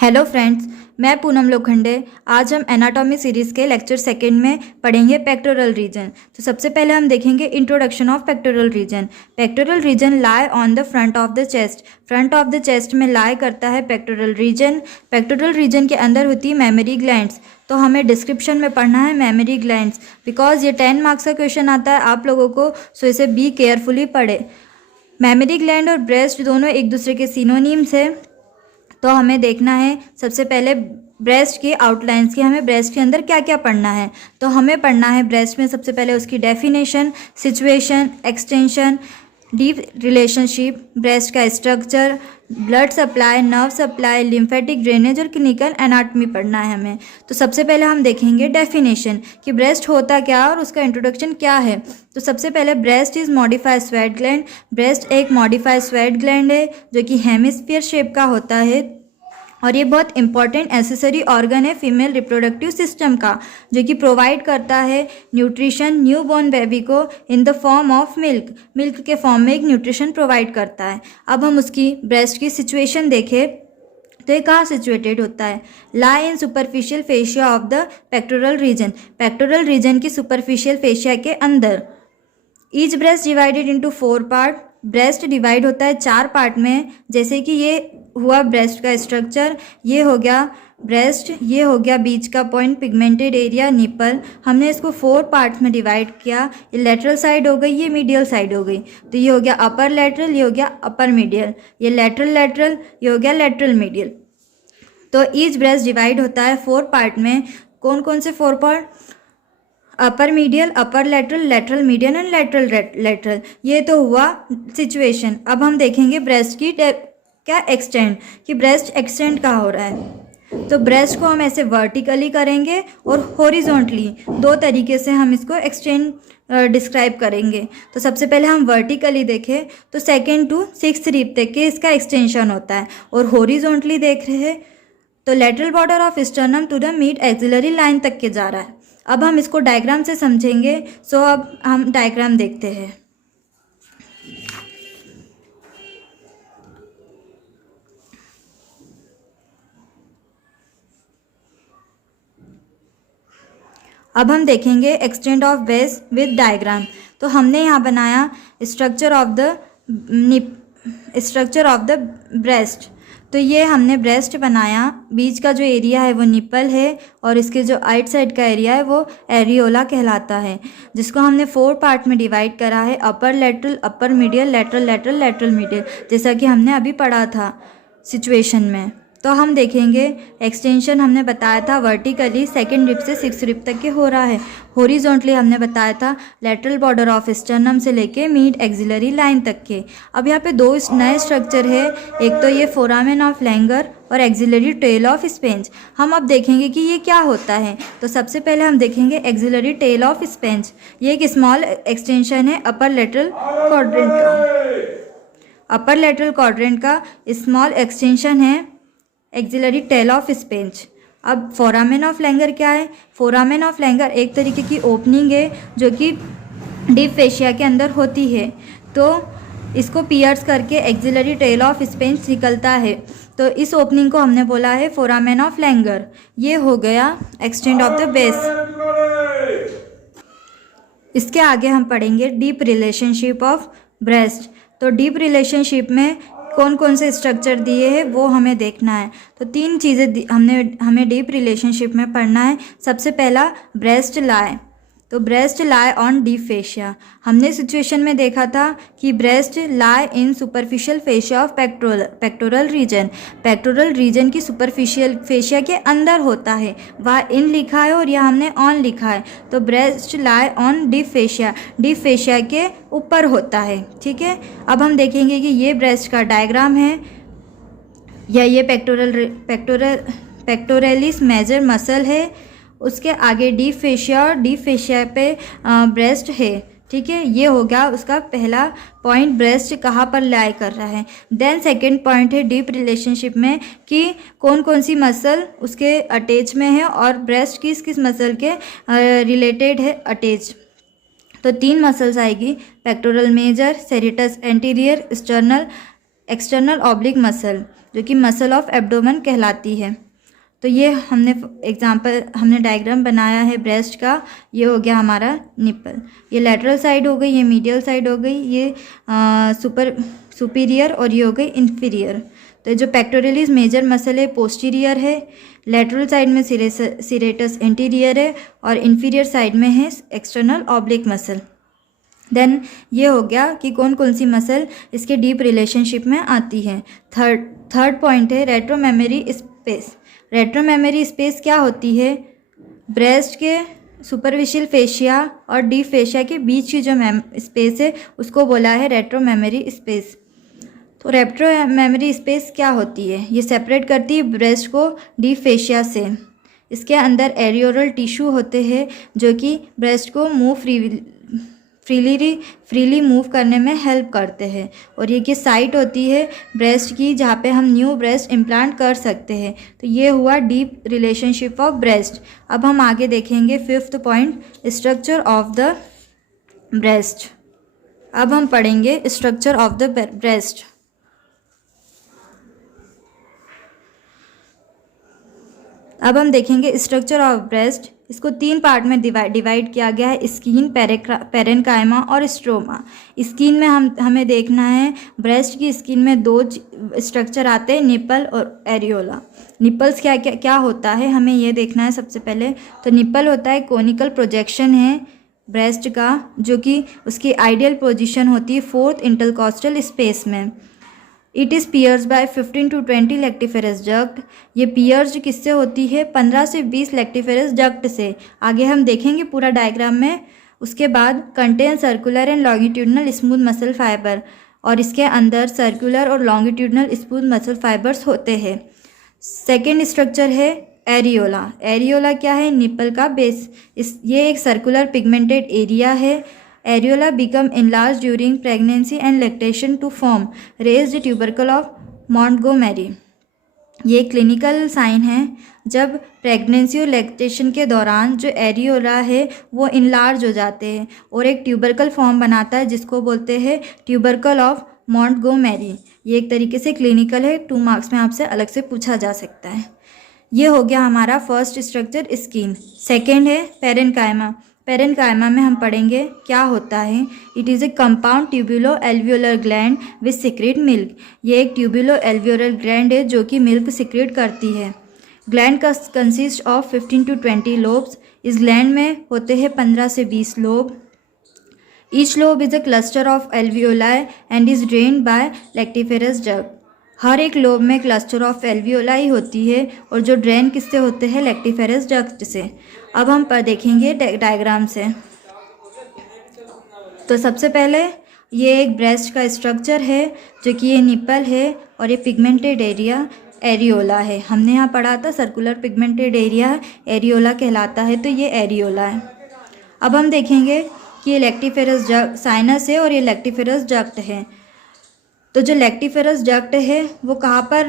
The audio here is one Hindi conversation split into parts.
हेलो फ्रेंड्स, मैं पूनम लोखंडे। आज हम एनाटॉमी सीरीज़ के लेक्चर सेकंड में पढ़ेंगे पेक्टोरल रीजन। तो सबसे पहले हम देखेंगे introduction of pectoral region. Pectoral reason lie on the front of the chest. Front of the chest में लाई करता है पेक्टोरल रीजन। पेक्टोरल रीजन के अंदर होती है मेमोरी ग्लैंड्स। तो हमें डिस्क्रिप्शन में पढ़ना है मेमोरी ग्लैंड्स, बिकॉज ये 10 मार्क्स का क्वेश्चन आता है आप लोगों को, सो इसे बी केयरफुली पढ़े। मेमोरी ग्लैंड और ब्रेस्ट दोनों एक दूसरे के सिनोनिम्स है। तो हमें देखना है सबसे पहले ब्रेस्ट की आउटलाइंस की, हमें ब्रेस्ट के अंदर क्या क्या पढ़ना है। तो हमें पढ़ना है ब्रेस्ट में सबसे पहले उसकी definition, situation, extension, deep relationship, breast का structure, blood supply, nerve supply, lymphatic drainage और क्लिनिकल एनाटॉमी पढ़ना है हमें। तो सबसे पहले हम देखेंगे डेफिनेशन कि ब्रेस्ट होता क्या और उसका इंट्रोडक्शन क्या है। तो सबसे पहले breast is modified sweat gland. Breast एक मॉडिफाइड स्वेट ग्लैंड है जो कि हेमिस्फीयर शेप का होता है और ये बहुत इंपॉर्टेंट एसेसरी ऑर्गन है फीमेल रिप्रोडक्टिव सिस्टम का, जो कि प्रोवाइड करता है न्यूट्रिशन न्यूबॉर्न बेबी को in the form of milk. Milk के फॉर्म में एक न्यूट्रिशन प्रोवाइड करता है। अब हम उसकी ब्रेस्ट की सिचुएशन देखें तो ये कहाँ सिचुएटेड होता है। Lie in superficial fascia of the pectoral region. Pectoral region की सुपरफिशियल फेशिया के अंदर। Each breast divided into 4 part. Breast divide होता है 4 पार्ट में, जैसे कि ये हुआ ब्रेस्ट का स्ट्रक्चर, ये हो गया ब्रेस्ट, ये हो गया बीच का पॉइंट पिगमेंटेड एरिया निपल। हमने इसको 4 पार्ट्स में डिवाइड किया। ये लेटरल साइड हो गई, ये मीडियल साइड हो गई। तो ये हो गया अपर लेटरल, ये हो गया अपर मीडियल, ये लेटरल लेटरल, ये हो गया लेटरल मीडियल। तो ईच ब्रेस्ट डिवाइड होता है 4 पार्ट में। कौन कौन से 4 part? Upper medial, upper lateral, lateral medial and lateral lateral. ये तो हुआ सिचुएशन। अब हम देखेंगे ब्रेस्ट की क्या एक्सटेंड, कि ब्रेस्ट एक्सटेंड कहाँ हो रहा है। तो ब्रेस्ट को हम ऐसे वर्टिकली करेंगे और हॉरिजॉन्टली, 2 तरीके से हम इसको एक्सटेंड डिस्क्राइब करेंगे। तो सबसे पहले हम वर्टिकली देखें तो 2nd to 6th रिब तक के इसका एक्सटेंशन होता है, और हॉरिजॉन्टली देख रहे हैं तो lateral border of sternum to the mid axillary line तक के जा रहा है। अब हम इसको डायग्राम से समझेंगे। सो अब हम डायग्राम देखते हैं। अब हम देखेंगे extend of base with diagram. तो हमने यहाँ बनाया स्ट्रक्चर ऑफ द ब्रेस्ट। तो ये हमने ब्रेस्ट बनाया, बीच का जो एरिया है वो निपल है और इसके जो आइट साइड का एरिया है वो एरियोला कहलाता है, जिसको हमने 4 पार्ट में डिवाइड करा है। Upper lateral, upper medial, lateral lateral, lateral medial, जैसा कि हमने अभी पढ़ा था सिचुएशन में। तो हम देखेंगे एक्सटेंशन हमने बताया था वर्टिकली 2nd रिब से 6th रिब तक के हो रहा है। हॉरिजॉन्टली हमने बताया था लेटरल बॉर्डर ऑफ स्टर्नम से लेके मिड एक्सिलरी लाइन तक के। अब यहाँ पे 2 नए स्ट्रक्चर है, एक तो ये फोरामेन ऑफ लैंगर और एक्सिलरी टेल ऑफ स्पेंज। हम अब देखेंगे कि ये क्या होता है। तो सबसे पहले हम देखेंगे एक्सिलरी टेल ऑफ स्पेंज। ये एक स्मॉल एक्सटेंशन है अपर लेटरल क्वाड्रेंट का। अपर लेटरल क्वाड्रेंट का स्मॉल एक्सटेंशन है एक्सिलरी टेल ऑफ स्पेंज। अब फोरामेन ऑफ लैंगर क्या है? फोरामेन ऑफ लैंगर एक तरीके की ओपनिंग है जो कि डीप फेशिया के अंदर होती है। तो इसको पियर्स करके एक्सिलरी टेल ऑफ स्पेंज निकलता है। तो इस ओपनिंग को हमने बोला है फोरामेन ऑफ लैंगर। ये हो गया एक्सटेंड ऑफ द बेस। इसके आगे हम पढ़ेंगे डीप रिलेशनशिप ऑफ ब्रेस्ट। तो डीप रिलेशनशिप में कौन कौन से स्ट्रक्चर दिए हैं वो हमें देखना है। तो 3 चीज़ें हमें डीप रिलेशनशिप में पढ़ना है। सबसे पहला ब्रेस्ट लाई। तो breast lie on deep fascia. हमने सिचुएशन में देखा था कि breast lie in superficial fascia of pectoral region. Pectoral region की सुपरफिशियल फेशिया के अंदर होता है, वहाँ इन लिखा है और यह हमने ऑन लिखा है। तो breast lie on deep fascia, deep fascia के ऊपर होता है। ठीक है, अब हम देखेंगे कि ये ब्रेस्ट का डायग्राम है, या ये पेक्टोरलिस मेजर मसल है, उसके आगे डीप फेशिया और डीप फेशिया पे ब्रेस्ट है। ठीक है, ये हो गया उसका पहला पॉइंट, ब्रेस्ट कहाँ पर लाई कर रहा है। देन 2nd पॉइंट है डीप रिलेशनशिप में कि कौन कौन सी मसल उसके अटैच में है और ब्रेस्ट किस किस मसल के रिलेटेड है अटैच। तो 3 मसल्स आएगी, pectoral major, serratus anterior, external oblique muscle. जो कि मसल ऑफ एब्डोमेन कहलाती है। तो ये हमने डायग्राम बनाया है ब्रेस्ट का। ये हो गया हमारा निप्पल। ये लेटरल साइड हो गई, ये मीडियल साइड हो गई, ये सुपीरियर और ये हो गई इंफीरियर। तो जो पेक्टोरलिस मेजर मसल है पोस्टीरियर है, लेटरल साइड में सीरेटस इंटीरियर है और इंफीरियर साइड में है एक्सटर्नल ऑब्लिक मसल। देन ये हो गया कि कौन कौन सी मसल इसके डीप रिलेशनशिप में आती है। थर्ड पॉइंट है रेट्रोमेमरी स्पेस। रेट्रोमेमरी स्पेस क्या होती है? ब्रेस्ट के सुपरफिशियल फेशिया और डीप फेशिया के बीच की जो स्पेस है उसको बोला है रेट्रोमेमरी स्पेस। तो रेट्रोमेमरी स्पेस क्या होती है? ये सेपरेट करती है ब्रेस्ट को डीप फेशिया से। इसके अंदर एरियोरल टिश्यू होते हैं जो कि ब्रेस्ट को फ्रीली मूव करने में हेल्प करते हैं। और ये की साइट होती है ब्रेस्ट की जहाँ पे हम न्यू ब्रेस्ट इम्प्लांट कर सकते हैं। तो ये हुआ डीप रिलेशनशिप ऑफ ब्रेस्ट। अब हम आगे देखेंगे fifth point, structure of the breast. अब हम पढ़ेंगे स्ट्रक्चर ऑफ द ब्रेस्ट। अब हम देखेंगे स्ट्रक्चर ऑफ ब्रेस्ट। इसको 3 पार्ट में डिवाइड किया गया है, स्किन, पेरेन्काइमा और स्ट्रोमा। स्किन में हमें देखना है ब्रेस्ट की स्किन में 2 स्ट्रक्चर आते हैं, निप्पल और एरियोला। निप्पल्स क्या होता है हमें ये देखना है सबसे पहले। तो निप्पल होता है कोनिकल प्रोजेक्शन है ब्रेस्ट का, जो कि उसकी आइडियल पोजीशन होती है 4th इंटरकॉस्टल स्पेस में। It is pierce by 15 to 20 lactiferous duct. ये पियर्स किससे होती है? 15 से 20 लेक्टिफेरस डक्ट से। आगे हम देखेंगे पूरा डायग्राम में। उसके बाद contain circular and longitudinal smooth muscle fibre, और इसके अंदर सर्कुलर और लॉन्गिट्यूडनल स्मूथ मसल फाइबर्स होते हैं। सेकेंड स्ट्रक्चर है एरियोला। एरियोला क्या है? निप्पल का बेस। ये एक सर्कुलर पिगमेंटेड एरिया है। Areola become enlarged during pregnancy and lactation to form raised tubercle of Montgomery। ये क्लिनिकल साइन है जब प्रेगनेंसी और लैक्टेशन के दौरान जो एरियोला है वो इनलार्ज हो जाते हैं और एक ट्यूबरकल फॉर्म बनाता है जिसको बोलते हैं ट्यूबरकल ऑफ मॉन्टगोमेरी। ये एक तरीके से क्लिनिकल है, 2 मार्क्स में आपसे अलग से पूछा जा सकता है। ये हो गया हमारा फर्स्ट स्ट्रक्चर स्किन। सेकेंड है पेरेन्काइमा। पेरेन्काइमा में हम पढ़ेंगे क्या होता है। It is a compound tubulo alveolar gland with secrete milk. ये एक ट्यूबुलो एल्वियोलर ग्लैंड है जो कि मिल्क सिक्रेट करती है। ग्लैंड का कंसिस्ट ऑफ 15 to 20 लोब्स। इस ग्लैंड में होते हैं 15 से 20 lobe. Each lobe is a cluster of alveoli and is drained by lactiferous duct. हर एक लोब में क्लस्टर ऑफ एल्वियोलाई होती है और जो ड्रेन किससे होते हैं? लेक्टिफेरस डक्ट से। अब हम पर देखेंगे डायग्राम से। तो सबसे पहले ये एक ब्रेस्ट का स्ट्रक्चर है जो कि ये निप्पल है और ये पिगमेंटेड एरिया एरियोला है। हमने यहाँ पढ़ा था सर्कुलर पिगमेंटेड एरिया एरियोला कहलाता है, तो ये एरियोला है। अब हम देखेंगे कि ये लेक्टिफेरस साइनस है और ये लेक्टिफेरस डक्ट है। तो जो लेक्टिफेरस डक्ट है वो कहाँ पर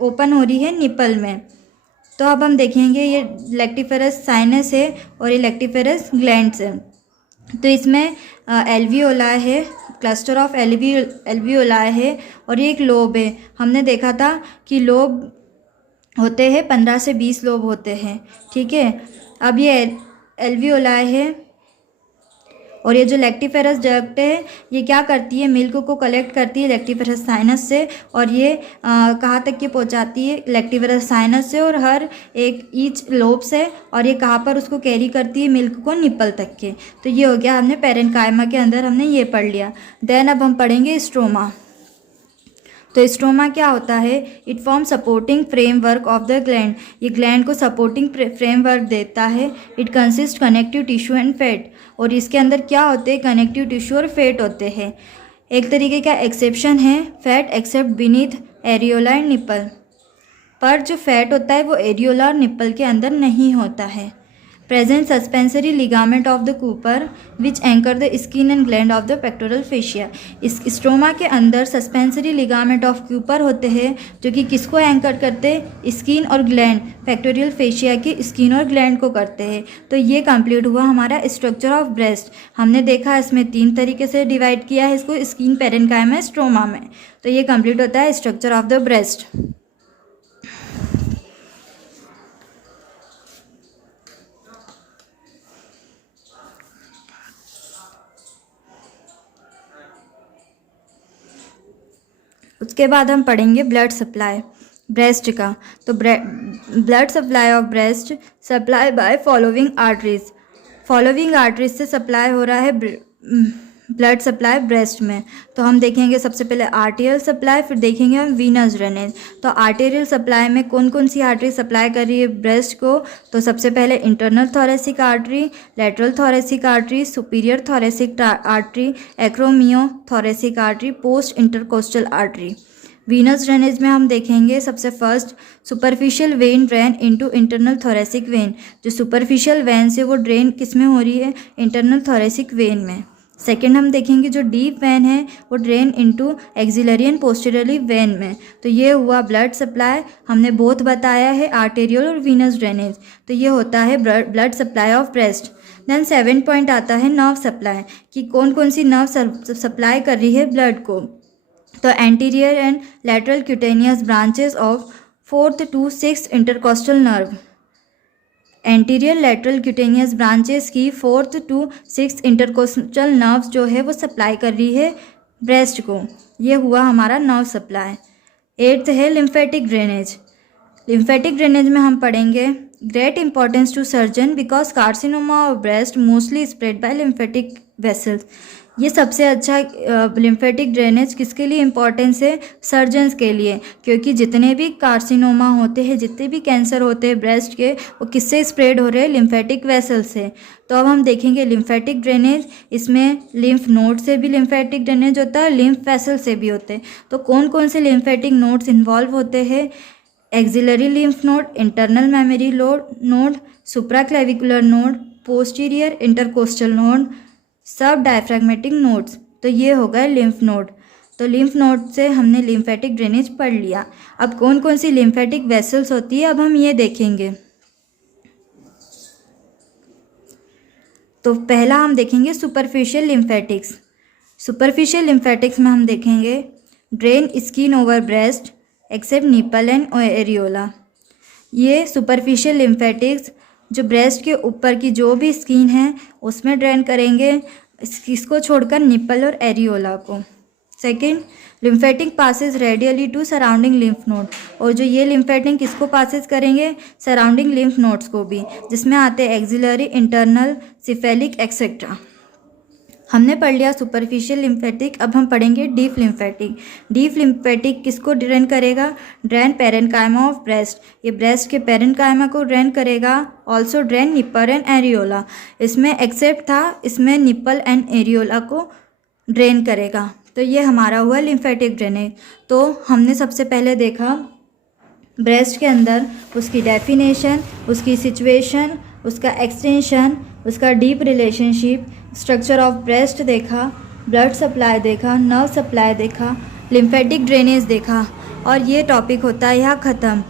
ओपन हो रही है? निप्पल में। तो अब हम देखेंगे ये लेक्टिफेरस साइनस है और ये लेक्टिफेरस ग्लैंड्स है। तो इसमें एल्वियोला है, क्लस्टर ऑफ एल्वियोला है और ये एक लोब है। हमने देखा था कि लोब होते हैं 15 से 20 लोब होते हैं, ठीक है। अब ये एल्वियोला है और ये जो लेक्टिफेरस डक्ट है ये क्या करती है? मिल्क को कलेक्ट करती है लेक्टिफेरस साइनस से और ये कहाँ तक ये पहुँचाती है? लेक्टिफेरस साइनस से और हर एक ईच लोब से, और ये कहाँ पर उसको कैरी करती है? मिल्क को निप्पल तक के। तो ये हो गया हमने पेरेन्काइमा के अंदर हमने ये पढ़ लिया। देन अब हम पढ़ेंगे स्ट्रोमा। तो स्ट्रोमा क्या होता है? It form supporting framework of the gland. ये ग्लैंड को सपोर्टिंग फ्रेमवर्क देता है। It consist connective tissue and fat. और इसके अंदर क्या होते हैं? कनेक्टिव टिश्यू और फैट होते हैं। एक तरीके का एक्सेप्शन है fat except beneath areola and nipple. पर जो फैट होता है वो एरियोला और निप्पल के अंदर नहीं होता है। present suspensory ligament of the Cooper which anchor the skin and gland of the pectoral fascia। इस स्ट्रोमा के अंदर सस्पेंसरी लिगामेंट ऑफ क्यूपर होते हैं जो कि किसको एंकर करते हैं, स्किन और ग्लैंड, पेक्टोरियल फेशिया की स्किन और ग्लैंड को करते हैं। तो ये कंप्लीट हुआ हमारा स्ट्रक्चर ऑफ ब्रेस्ट। हमने देखा इसमें 3 तरीके से डिवाइड किया है इसको, स्किन, पेरेन्काइमा, स्ट्रोमा में। तो ये कंप्लीट होता है स्ट्रक्चर ऑफ द ब्रेस्ट। उसके बाद हम पढ़ेंगे ब्लड सप्लाई ब्रेस्ट का। तो blood supply of breast supply by following arteries से सप्लाई हो रहा है ब्लड सप्लाई ब्रेस्ट में। तो हम देखेंगे सबसे पहले आर्टेरियल सप्लाई, फिर देखेंगे हम वीनस ड्रेनेज। तो आर्टेरियल सप्लाई में कौन कौन सी आर्टरी सप्लाई कर रही है ब्रेस्ट को, तो सबसे पहले internal thoracic artery, lateral thoracic artery, superior thoracic artery, acromio thoracic artery, post intercostal artery. Venous drainage में हम देखेंगे सबसे first superficial vein drain into internal thoracic vein. जो सुपरफिशियल वेन से वो ड्रेन किस में हो रही है, इंटरनल थोरेसिक वेन में। सेकेंड हम देखेंगे जो डीप वेन है वो drain into axillary and posteriorly vein में। तो ये हुआ ब्लड सप्लाई। हमने बोथ बताया है, आर्टेरियल और वीनस ड्रेनेज। तो ये होता है blood supply of breast. Then 7 point आता है नर्व सप्लाई, कि कौन कौन सी नर्व सप्लाई कर रही है ब्लड को। तो anterior and lateral cutaneous branches of 4th to 6th intercostal nerve. Anterior lateral cutaneous branches की 4th to 6th intercostal nerves जो है वो सप्लाई कर रही है ब्रेस्ट को। ये हुआ हमारा नर्व सप्लाई। 8th है लिम्फेटिक ड्रेनेज। लिम्फेटिक ड्रेनेज में हम पढ़ेंगे great importance to surgeon because carcinoma of breast mostly spread by lymphatic vessels. ये सबसे अच्छा लिम्फेटिक ड्रेनेज किसके लिए इम्पॉर्टेंस है, सर्जन्स के लिए, क्योंकि जितने भी कार्सिनोमा होते हैं, जितने भी कैंसर होते हैं ब्रेस्ट के, वो किससे स्प्रेड हो रहे हैं, लिम्फेटिक वेसल से। तो अब हम देखेंगे लिम्फेटिक ड्रेनेज। इसमें लिम्फ नोड से भी लिम्फेटिक ड्रेनेज होता है, लिम्फ वेसल से भी होते हैं। तो कौन कौन से लिम्फेटिक नोड्स इन्वॉल्व होते हैं, axillary lymph node, internal memory node, supraclavicular node, posterior intercostal node, सब डायफ्रैग्मेटिक नोड्स। तो ये हो गए लिम्फ नोड। तो लिम्फ नोड से हमने लिम्फेटिक ड्रेनेज पढ़ लिया। अब कौन कौन सी लिम्फेटिक वेसल्स होती है अब हम ये देखेंगे। तो पहला हम देखेंगे सुपरफिशियल लिम्फेटिक्स। सुपरफिशियल लिम्फेटिक्स में हम देखेंगे drain skin over breast except nipple and areola. ये सुपरफिशियल लिम्फेटिक्स जो ब्रेस्ट के ऊपर की जो भी स्किन है उसमें ड्रेन करेंगे, इसको छोड़कर निपल और एरियोला को। Second, lymphatic passes radially to surrounding lymph node. और जो ये लिम्फेटिक किसको पासेस करेंगे, सराउंडिंग लिम्फ नोड्स को भी, जिसमें आते हैं एक्सिलरी, इंटरनल, सिफेलिक एक्सेट्रा। हमने पढ़ लिया सुपरफिशियल लिम्फेटिक। अब हम पढ़ेंगे डीप लिम्फेटिक। डीप लिम्फेटिक किसको ड्रेन करेगा, ड्रेन पेरेन्काइमा ऑफ ब्रेस्ट। ये ब्रेस्ट के पेरेन्काइमा को ड्रेन करेगा। Also drain nipple and areola. इसमें एक्सेप्ट था, इसमें निपल एंड एरियोला को ड्रेन करेगा। तो ये हमारा हुआ लिम्फेटिक ड्रेनेज। तो हमने सबसे पहले देखा ब्रेस्ट के अंदर उसकी डेफिनेशन, उसकी सिचुएशन, उसका एक्सटेंशन, उसका deep relationship, structure of breast देखा, ब्लड सप्लाई देखा, नर्व सप्लाई देखा, लिम्फेटिक ड्रेनेज देखा, और ये टॉपिक होता है यहाँ ख़त्म।